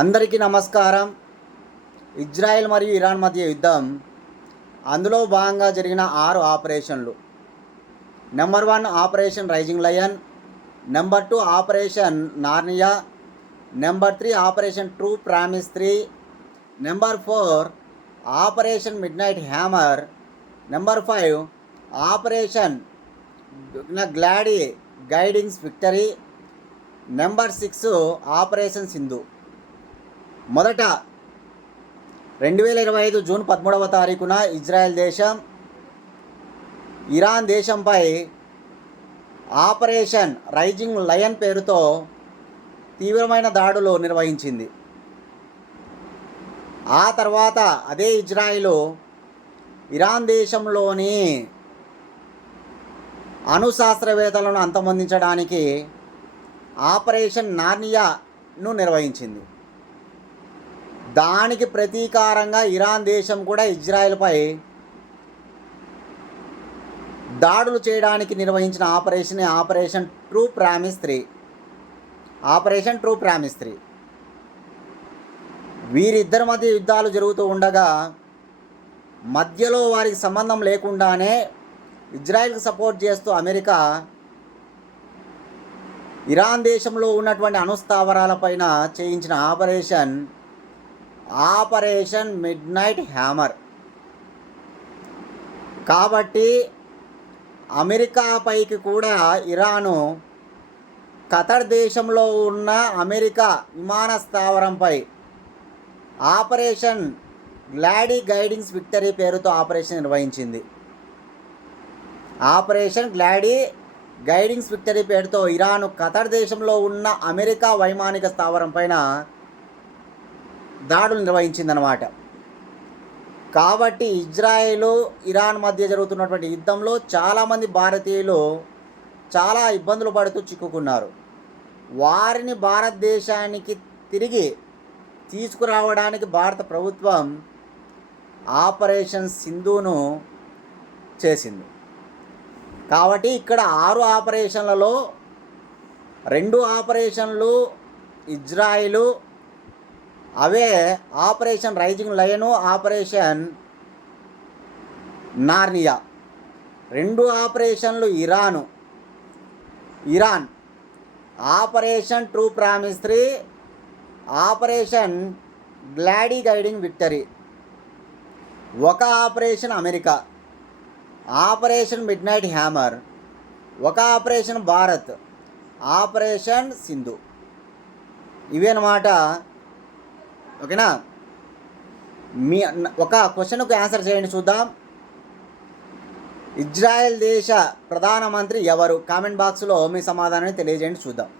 అందరికీ నమస్కారం. ఇజ్రాయెల్ మరియు ఇరాన్ మధ్య యుద్ధం అందులో భాగంగా జరిగిన ఆరు ఆపరేషన్లు. Number one operation rising lion number two operation Narnia number three operation true promise three number four operation midnight hammer number five operation glad tidings victory number six operation Sindhu. మొదట రెండు వేల ఇరవై ఐదు జూన్ పదమూడవ తారీఖున Israel దేశం Iran దేశంపై operation rising lion పేరుతో తీవ్రమైన దాడులు నిర్వహించింది. ఆ తర్వాత అదే ఇజ్రాయిల్ ఇరాన్ దేశంలోని అణు శాస్త్రవేత్తలను అంతమొందించడానికి ఆపరేషన్ నార్నియాను నిర్వహించింది. దానికి ప్రతీకారంగా ఇరాన్ దేశం కూడా ఇజ్రాయెల్పై దాడులు చేయడానికి నిర్వహించిన operation operation true promise three. Operation true promise three. వీరిద్దరి మధ్య యుద్ధాలు జరుగుతూ ఉండగా మధ్యలో వారికి సంబంధం లేకుండానే ఇజ్రాయెల్కి సపోర్ట్ చేస్తూ అమెరికా ఇరాన్ దేశంలో ఉన్నటువంటి అణుస్థావరాలపైన చేయించిన operation operation midnight hammer. కాబట్టి అమెరికా పైకి కూడా ఇరాను ఖతర్ దేశంలో ఉన్న అమెరికా విమాన స్థావరంపై ఆపరేషన్ గ్లాడీ గైడింగ్స్ విక్టరీ పేరుతో ఆపరేషన్ నిర్వహించింది. ఆపరేషన్ గ్లాడీ గైడింగ్స్ విక్టరీ పేరుతో ఇరాను ఖతర్ దేశంలో ఉన్న అమెరికా వైమానిక స్థావరం పైన దాడులు నిర్వహించిందనమాట కాబట్టి ఇజ్రాయేలు ఇరాన్ మధ్య జరుగుతున్నటువంటి యుద్ధంలో చాలామంది భారతీయులు చాలా ఇబ్బందులు పడుతూ చిక్కుకున్నారు. వారిని భారతదేశానికి తిరిగి తీసుకురావడానికి భారత ప్రభుత్వం ఆపరేషన్ సింధును చేసింది. కాబట్టి ఇక్కడ ఆరు ఆపరేషన్లలో రెండు ఆపరేషన్లు ఇజ్రాయిలు అవే operation rising lion operation Narnia. రెండు ఆపరేషన్లు Iran. Iran. Operation true promise three operation glad tiding victory. ఒక operation America. Operation midnight hammer. ఒక ఆపరేషన్ భారత్. ఆపరేషన్ సింధు. ఇవేనమాట ఓకేనా? మీ ఒక క్వశ్చన్కు ఆన్సర్ చేయండి చూద్దాం. ఇజ్రాయెల్ దేశ ప్రధానమంత్రి ఎవరు? కామెంట్ బాక్స్లో మీ సమాధానాన్ని తెలియజేయండి చూద్దాం.